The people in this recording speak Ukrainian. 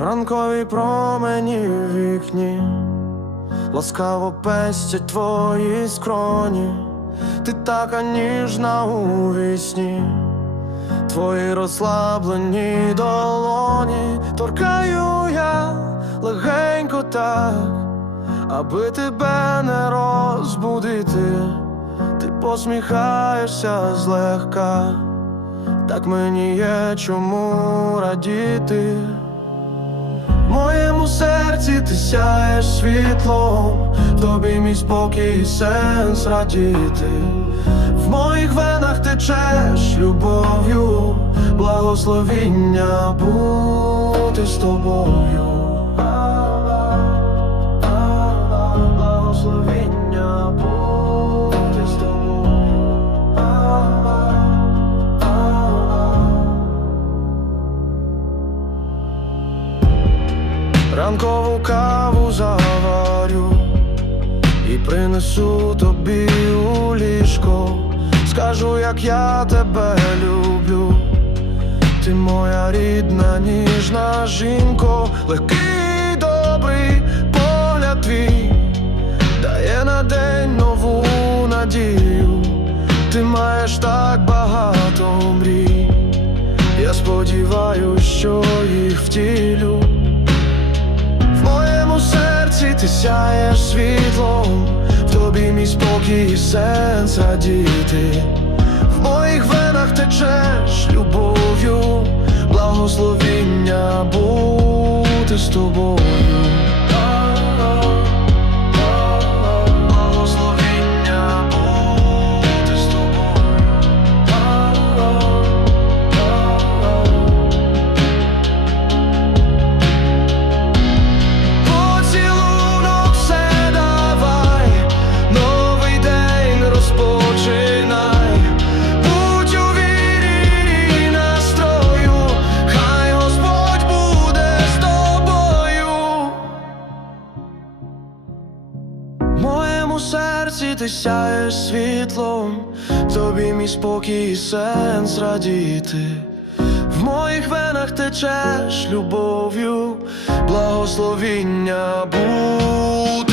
ранкові промені в вікні, ласкаво пестять твої скроні, ти така ніжна у вісні, твої розслаблені долоні, торкаю я легенько так, аби тебе не розбудити, ти посміхаєшся злегка. Так мені є чому радіти. Моєму серці ти сяєш світлом, тобі мій спокій сенс радіти. В моїх венах течеш любов'ю, благословіння бути з тобою. Ранкову каву заварю і принесу тобі у ліжко. Скажу, як я тебе люблю. Ти моя рідна, ніжна жінко, легкий добрий погляд твій дає на день нову надію. Ти маєш так багато мрій. Я сподіваюсь, що їх втілю. Ти сяєш світлом, в тобі мій спокій і сенс радіти. В моїх венах течеш любов'ю, благословіння бути з тобою. Серці ти сяєш світлом, тобі мій спокій і сенс радіти. В моїх венах течеш любов'ю, благословіння бути